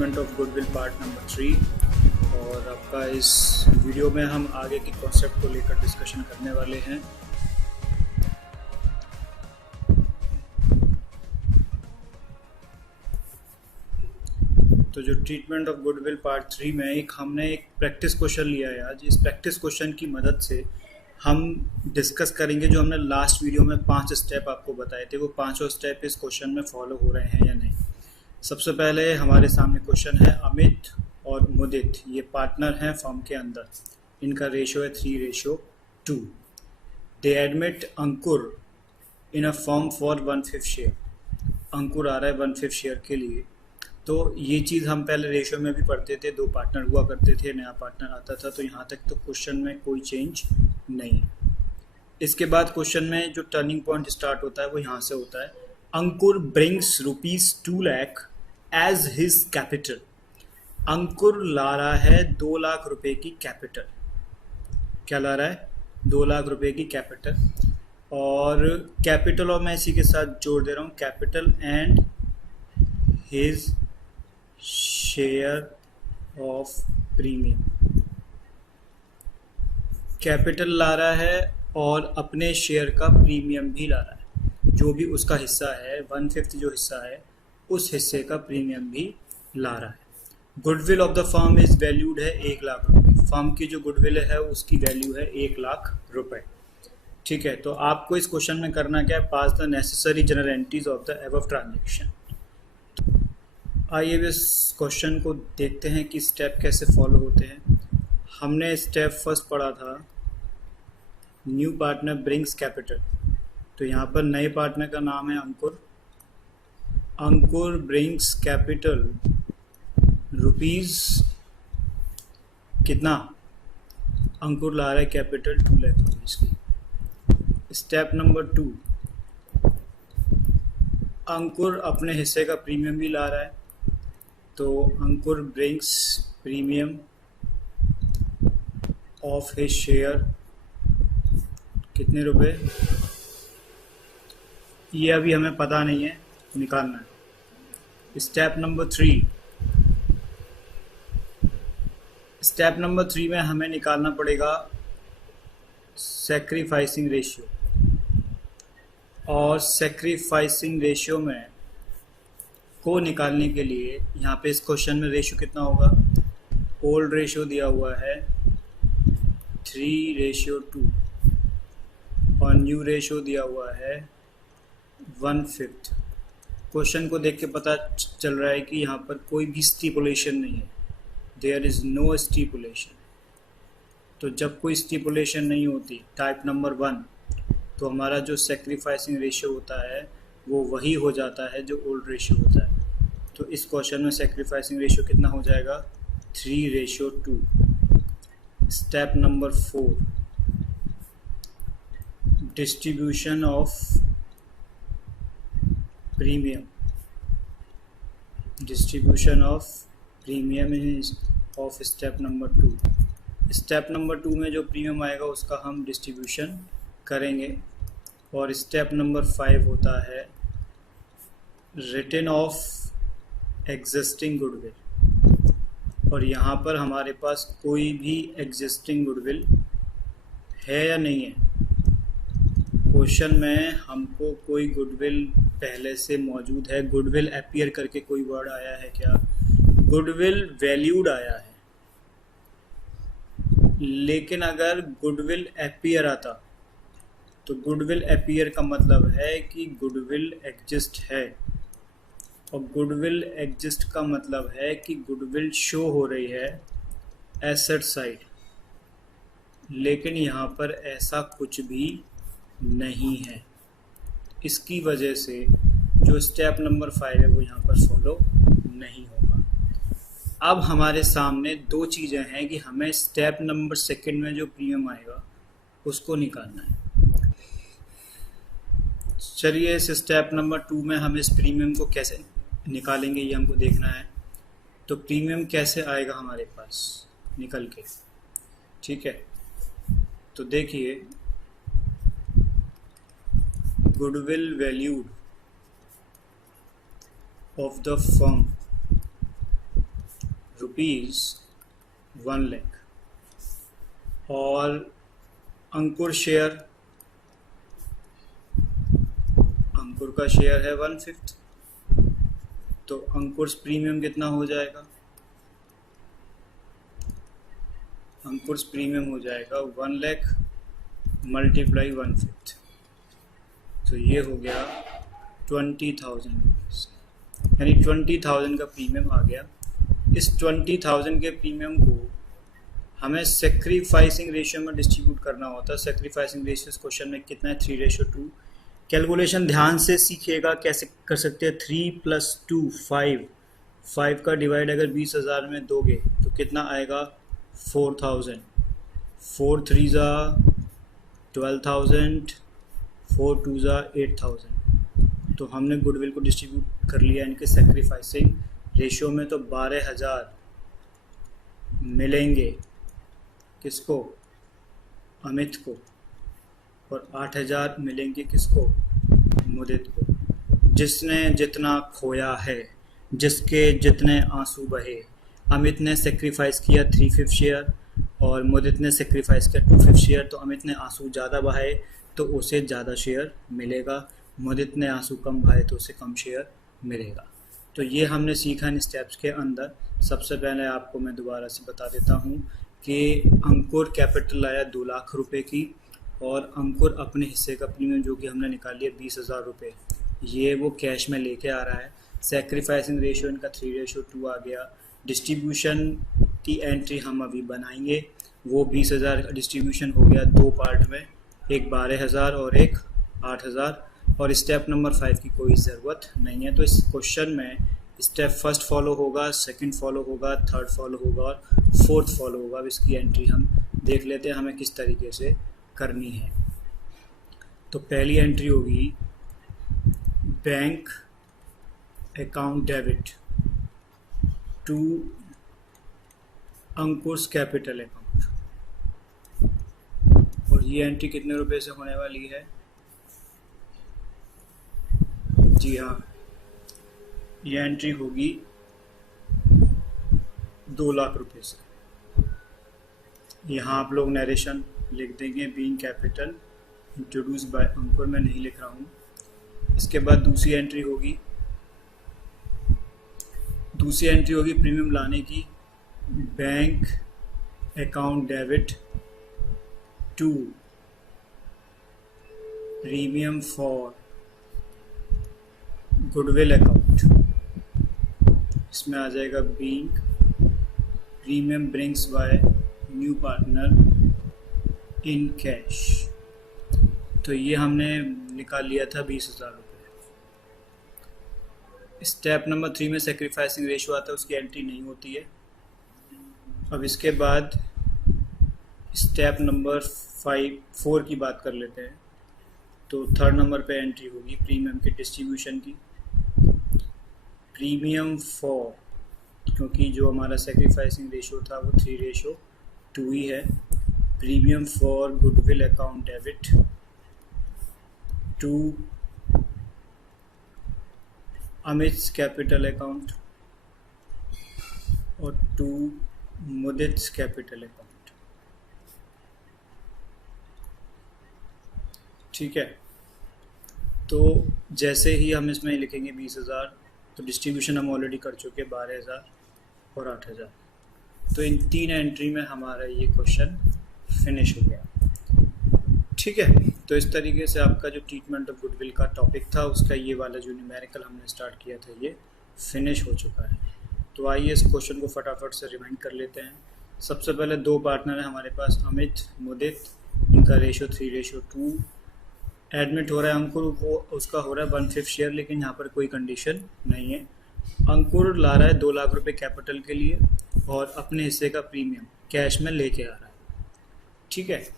Treatment of goodwill part number 3। और आपका इस वीडियो में हम आगे की कॉन्सेप्ट को लेकर डिस्कशन करने वाले हैं। तो जो ट्रीटमेंट ऑफ गुडविल पार्ट 3 में हमने एक प्रैक्टिस क्वेश्चन लिया है। आज इस प्रैक्टिस क्वेश्चन की मदद से हम डिस्कस करेंगे जो हमने लास्ट वीडियो में 5 स्टेप आपको बताए थे, वो पांचों स्टेप इस क्वेश्चन में फॉलो हो रहे हैं या नहीं। सबसे पहले हमारे सामने क्वेश्चन है, अमित और मुदित ये पार्टनर हैं फर्म के अंदर, इनका रेशियो है 3:2। They admit Ankur in a firm for 1/5 share. Ankur आ रहा है 1/5 शेयर के लिए। तो ये चीज़ हम पहले रेशियो में भी पढ़ते थे, 2 पार्टनर हुआ करते थे, नया पार्टनर आता था। तो यहाँ तक तो क्वेश्चन में कोई चेंज नहीं है। इसके बाद क्वेश्चन में जो टर्निंग पॉइंट स्टार्ट होता है वो यहाँ से होता है, Ankur brings ₹2 lakh as his capital. Ankur ला रहा है 2 लाख रुपए की कैपिटल। क्या ला रहा है? 2 लाख रुपए की कैपिटल। और कैपिटल और मैं इसी के साथ जोड़ दे रहा हूँ, capital and his share of premium. Capital ला रहा है और अपने शेयर का प्रीमियम भी ला रहा है। जो भी उसका हिस्सा है, 1/5 जो हिस्सा है, उस हिस्से का प्रीमियम भी ला रहा है। Goodwill of the firm is valued है 1 लाख रुपए। फर्म की जो गुडविल है उसकी वैल्यू है 1 लाख रुपए। ठीक है, तो आपको इस क्वेश्चन में करना क्या है, pass the necessary journal entries of the above transaction. आइए इस क्वेश्चन को देखते हैं कि स्टेप कैसे फॉलो होते हैं। हमने स्टेप फर्स्ट पढ़ा था, न्यू पार्टनर ब्रिंग्स कैपिटल। तो यहाँ पर नए पार्टनर का नाम है Ankur. Ankur brings capital rupees कितना? अंकुर ला रहा है कैपिटल 2 लाख रुपीज की। स्टेप नंबर 2, अंकुर अपने हिस्से का प्रीमियम भी ला रहा है। तो Ankur brings premium of his share कितने रुपए? ये अभी हमें पता नहीं है, निकालना है। स्टेप नंबर 3, स्टेप नंबर 3 में हमें निकालना पड़ेगा सैक्रिफाइसिंग रेशियो। और सैक्रिफाइसिंग रेशियो में को निकालने के लिए यहाँ पे इस क्वेश्चन में रेशियो कितना होगा? ओल्ड रेशियो दिया हुआ है 3:2 और न्यू रेशियो दिया हुआ है 1/5। क्वेश्चन को देख के पता चल रहा है कि यहाँ पर कोई भी स्टिपुलेशन नहीं है, देयर इज़ नो स्टिपुलेशन। तो जब कोई स्टिपुलेशन नहीं होती, टाइप नंबर 1, तो हमारा जो सैक्रिफाइसिंग रेशियो होता है वो वही हो जाता है जो ओल्ड रेशियो होता है। तो इस क्वेश्चन में सैक्रिफाइसिंग रेशियो कितना हो जाएगा? 3:2। Step number 4, distribution of premium. Distribution of premium is of step number 2। Step number 2 में जो प्रीमियम आएगा उसका हम डिस्ट्रीब्यूशन करेंगे। और स्टेप नंबर 5 होता है रिटर्न ऑफ एग्जिस्टिंग गुडविल। और यहाँ पर हमारे पास कोई भी एग्जिस्टिंग गुडविल है या नहीं है? क्वेश्चन में हमको कोई गुडविल पहले से मौजूद है। गुडविल अपीयर करके कोई वर्ड आया है क्या? गुडविल वैल्यूड आया है। लेकिन अगर गुडविल अपीयर आता तो गुडविल अपीयर का मतलब है कि गुडविल एग्जिस्ट है, और गुडविल एग्जिस्ट का मतलब है कि गुडविल शो हो रही है एसेट साइड। लेकिन यहाँ पर ऐसा कुछ भी नहीं है। इसकी वजह से जो स्टेप नंबर 5 है वो यहाँ पर फॉलो नहीं होगा। अब हमारे सामने 2 चीज़ें हैं कि हमें स्टेप नंबर 2 में जो प्रीमियम आएगा उसको निकालना है। चलिए इस स्टेप नंबर 2 में हम इस प्रीमियम को कैसे निकालेंगे ये हमको देखना है। तो प्रीमियम कैसे आएगा हमारे पास निकल के? ठीक है, तो देखिए, goodwill valued of the firm 1,00,000 और अंकुर शेयर, अंकुर का शेयर है 1/5, तो अंकुर प्रीमियम कितना हो जाएगा? अंकुर प्रीमियम हो जाएगा 1,00,000 मल्टीप्लाई 1/5, तो ये हो गया 20,000 रुपीज़, यानी 20,000 का प्रीमियम आ गया। इस 20,000 के प्रीमियम को हमें सेक्रीफाइसिंग रेशियो में डिस्ट्रीब्यूट करना होता है। सेक्रीफाइसिंग रेशियो इस क्वेश्चन में कितना है? 3:2। कैलकुलेशन ध्यान से सीखिएगा कैसे कर सकते हैं। 3 + 2 5, 5 का डिवाइड अगर 20,000 में दोगे तो कितना आएगा? 4,000। 4 3 ज़ा 12,000, 4 2 ज़ा 8,000। तो हमने गुडविल को डिस्ट्रीब्यूट कर लिया इनके सेक्रीफाइसिंग रेशियो में, तो 12,000 मिलेंगे किसको? अमित को, और 8,000 मिलेंगे किसको? मुदित को। जिसने जितना खोया है, जिसके जितने आंसू बहे। अमित ने सेक्रीफाइस किया 3/5 शेयर और मुदित ने सेक्रीफाइस किया 2/5 शेयर, तो अमित ने आंसू ज़्यादा बहाए तो उसे ज़्यादा शेयर मिलेगा, मुदित ने आंसू कम बहाए तो उसे कम शेयर मिलेगा। तो ये हमने सीखा इन स्टेप्स के अंदर। सबसे पहले आपको मैं दोबारा से बता देता हूँ कि अंकुर कैपिटल लाया 2 लाख रुपए की, और अंकुर अपने हिस्से का प्रीमियम जो कि हमने निकाल लिया 20,000 रुपये, ये वो कैश में लेके आ रहा है। सेक्रीफाइसिंग रेशियो इनका 3:2 आ गया। डिस्ट्रीब्यूशन की एंट्री हम अभी बनाएंगे, वो 20,000 डिस्ट्रीब्यूशन हो गया 2 पार्ट में, एक 12,000 और एक 8,000, और स्टेप नंबर 5 की कोई ज़रूरत नहीं है। तो इस क्वेश्चन में स्टेप फर्स्ट फॉलो होगा, सेकंड फॉलो होगा, थर्ड फॉलो होगा और फोर्थ फॉलो होगा। अब इसकी एंट्री हम देख लेते हैं हमें किस तरीके से करनी है। तो पहली एंट्री होगी bank account debit to Ankur's capital account, और ये एंट्री कितने रुपए से होने वाली है? जी हाँ, ये एंट्री होगी 2 लाख रुपए से। यहाँ आप लोग नरेशन लिख देंगे, बीइंग कैपिटल इंट्रोड्यूस बाय अंकुर, मैं नहीं लिख रहा हूँ। इसके बाद दूसरी एंट्री होगी प्रीमियम लाने की, bank account debit to premium for goodwill account. इसमें आ जाएगा being premium brings by new partner in cash. तो ये हमने निकाल लिया था 20,000 रुपये। स्टेप नंबर 3 में सेक्रीफाइसिंग रेशियो आता है, उसकी एंट्री नहीं होती है। अब इसके बाद स्टेप नंबर 4 की बात कर लेते हैं। तो थर्ड नंबर पे एंट्री होगी प्रीमियम के डिस्ट्रीब्यूशन की, प्रीमियम फॉर, क्योंकि जो हमारा सेक्रीफाइसिंग रेशियो था वो 3:2 ही है। Premium for goodwill account debit to Amit's capital account और टू मुदित्स कैपिटल अकाउंट। ठीक है, तो जैसे ही हम इसमें लिखेंगे 20,000, तो डिस्ट्रीब्यूशन हम ऑलरेडी कर चुके 12,000 और 8,000। तो इन 3 एंट्री में हमारा ये क्वेश्चन फिनिश हो गया। ठीक है, तो इस तरीके से आपका जो ट्रीटमेंट ऑफ गुडविल का टॉपिक था, उसका ये वाला जो न्यूमेरिकल हमने स्टार्ट किया था ये फिनिश हो चुका है। तो आइए इस क्वेश्चन को फटाफट से रिमाइंड कर लेते हैं। सबसे पहले 2 पार्टनर हैं हमारे पास, अमित मुदित, इनका रेशियो 3:2। एडमिट हो रहा है अंकुर, वो उसका हो रहा है 1/5 शेयर, लेकिन यहाँ पर कोई कंडीशन नहीं है। अंकुर ला रहा है 2 लाख रुपए कैपिटल के लिए और अपने हिस्से का प्रीमियम कैश में लेके आ रहा है। ठीक है,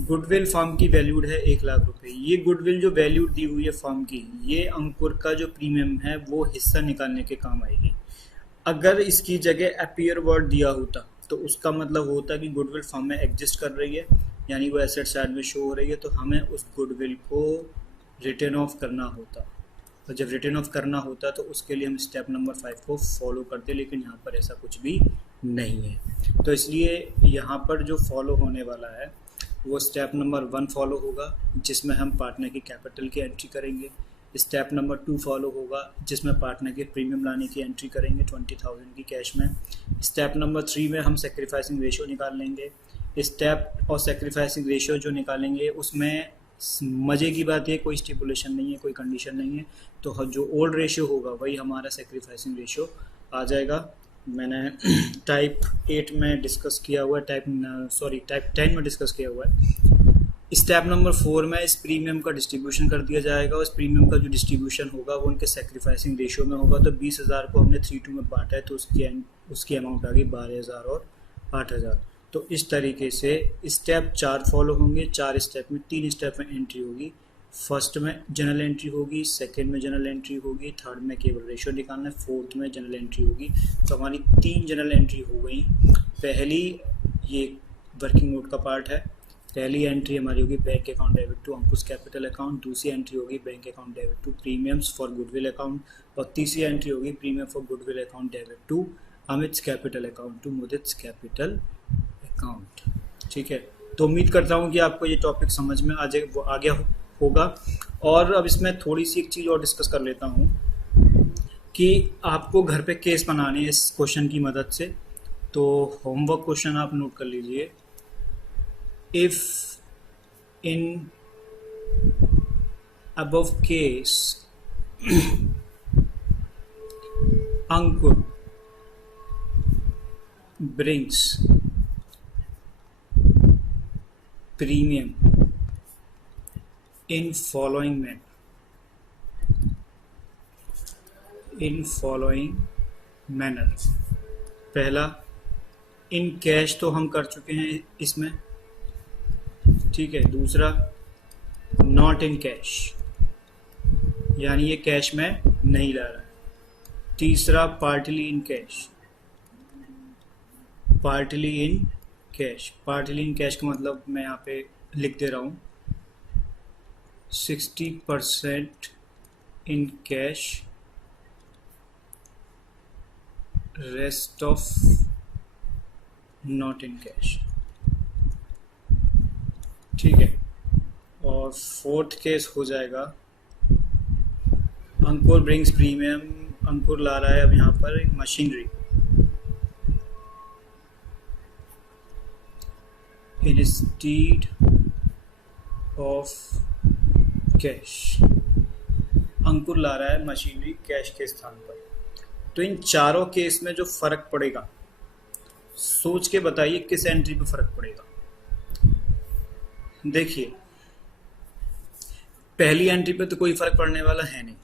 गुडविल फर्म की वैल्यूड है 1 लाख रुपए। ये गुडविल जो वैल्यूड दी हुई है फर्म की, ये अंकुर का जो प्रीमियम है वो हिस्सा निकालने के काम आएगी। अगर इसकी जगह अपीयर वर्ड दिया होता तो उसका मतलब होता कि गुडविल फर्म में एग्जिस्ट कर रही है, यानी वो एसेट साइड में शो हो रही है, तो हमें उस गुडविल को रिटर्न ऑफ करना होता। तो जब रिटर्न ऑफ करना होता तो उसके लिए हम स्टेप नंबर 5 को फॉलो करते, लेकिन यहाँ पर ऐसा कुछ भी नहीं है। तो इसलिए यहाँ पर जो फॉलो होने वाला है वो स्टेप नंबर 1 फॉलो होगा, जिसमें हम पार्टनर की कैपिटल की एंट्री करेंगे। स्टेप नंबर 2 फॉलो होगा, जिसमें पार्टनर के प्रीमियम लाने की एंट्री करेंगे 20,000 की कैश में। स्टेप नंबर 3 में हम सेक्रीफाइसिंग रेशियो निकाल लेंगे। स्टेप और सेक्रीफाइसिंग रेशियो जो निकालेंगे उसमें मज़े की बात है, कोई स्टिपुलेशन नहीं है, कोई कंडीशन नहीं है। तो जो ओल्ड रेशियो होगा वही हमारा सेक्रीफाइसिंग रेशियो आ जाएगा। मैंने टाइप 8 में डिस्कस किया हुआ है, टाइप 10 में डिस्कस किया हुआ है। स्टेप नंबर 4 में इस प्रीमियम का डिस्ट्रीब्यूशन कर दिया जाएगा। उस प्रीमियम का जो डिस्ट्रीब्यूशन होगा वो उनके सेक्रीफाइसिंग रेशियो में होगा। तो 20,000 को हमने 3-2 में बांटा है, तो उसकी अमाउंट आ गई 12,000 और 8,000। तो इस तरीके से स्टेप 4 फॉलो होंगे। 4 स्टेप में 3 स्टेप में एंट्री होगी। फर्स्ट में जनरल एंट्री होगी, सेकंड में जनरल एंट्री होगी, थर्ड में केवल रेशियो निकालना है, फोर्थ में जनरल एंट्री होगी। तो हमारी 3 जनरल एंट्री हो गई। पहली ये वर्किंग नोट का पार्ट है। पहली एंट्री हमारी होगी bank account debit to Ankush capital account. दूसरी एंट्री होगी bank account debit to premiums for goodwill account. और तीसरी एंट्री होगी premium for goodwill account debit to Amit's capital account to Mudit's capital account. ठीक है, तो उम्मीद करता हूँ कि आपको ये टॉपिक समझ में आ गया होगा। और अब इसमें थोड़ी सी एक चीज़ और डिस्कस कर लेता हूँ कि आपको घर पे केस बनाने हैं इस क्वेश्चन की मदद से। तो होमवर्क क्वेश्चन आप नोट कर लीजिए। If in above case Ankur brings premium in following manner। पहला इन कैश तो हम कर चुके हैं इसमें, ठीक है। दूसरा नॉट इन कैश, यानी ये कैश में नहीं ला रहा है। तीसरा partly in cash. Partly in cash का मतलब मैं यहाँ पे लिख दे रहा हूँ 60% in cash, rest of not in cash, ठीक है। और फोर्थ केस हो जाएगा अंकुर ब्रिंग्स प्रीमियम। अंकुर ला रहा है अब यहाँ पर एक मशीनरी इंस्टीड ऑफ कैश। अंकुर ला रहा है मशीनरी कैश के स्थान पर। तो इन चारों केस में जो फर्क पड़ेगा, सोच के बताइए किस एंट्री पे फर्क पड़ेगा। देखिए, पहली एंट्री पे तो कोई फर्क पड़ने वाला है नहीं।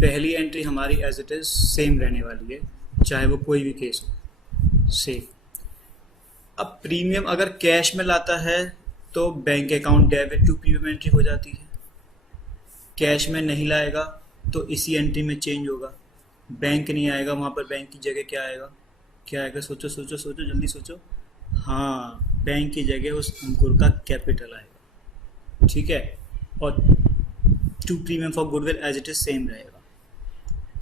पहली एंट्री हमारी एज इट इज सेम रहने वाली है, चाहे वो कोई भी केस हो, सेम। अब प्रीमियम अगर कैश में लाता है तो bank account debit to premium entry हो जाती है। कैश में नहीं लाएगा तो इसी एंट्री में चेंज होगा। बैंक नहीं आएगा, वहाँ पर बैंक की जगह क्या आएगा? सोचो जल्दी सोचो। हाँ, बैंक की जगह उस अंकुर का कैपिटल आएगा, ठीक है। और to premium for goodwill as it is same रहेगा,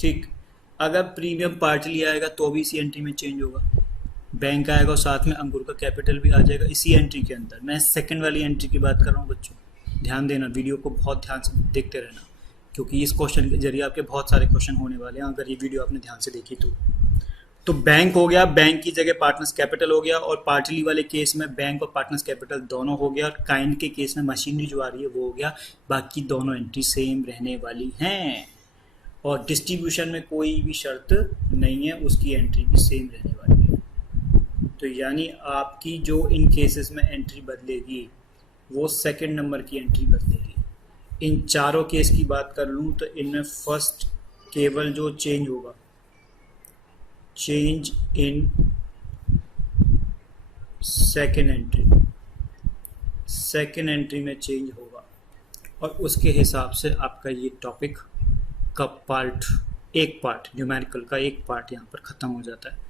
ठीक। अगर प्रीमियम पार्टली आएगा तो भी इसी एंट्री में चेंज होगा। बैंक आएगा और साथ में अंकुर का कैपिटल भी आ जाएगा इसी एंट्री के अंदर। मैं सेकंड वाली एंट्री की बात कर रहा हूँ बच्चों, ध्यान देना, वीडियो को बहुत ध्यान से देखते रहना, क्योंकि इस क्वेश्चन के जरिए आपके बहुत सारे क्वेश्चन होने वाले हैं अगर ये वीडियो आपने ध्यान से देखी तो बैंक हो गया, बैंक की जगह पार्टनर्स कैपिटल हो गया। और पार्टली वाले केस में बैंक और पार्टनर्स कैपिटल दोनों हो गया। और काइंड के केस में मशीनरी जो आ रही है वो हो गया। बाकी दोनों एंट्री सेम रहने वाली हैं और डिस्ट्रीब्यूशन में कोई भी शर्त नहीं है, उसकी एंट्री भी सेम रहने वाली है। तो यानी आपकी जो इन केसेस में एंट्री बदलेगी वो सेकंड नंबर की एंट्री बदलेगी। इन चारों केस की बात कर लूँ तो इनमें फर्स्ट केवल जो चेंज होगा, चेंज इन सेकेंड एंट्री में चेंज होगा। और उसके हिसाब से आपका ये टॉपिक का एक पार्ट न्यूमेरिकल का एक पार्ट यहाँ पर ख़त्म हो जाता है।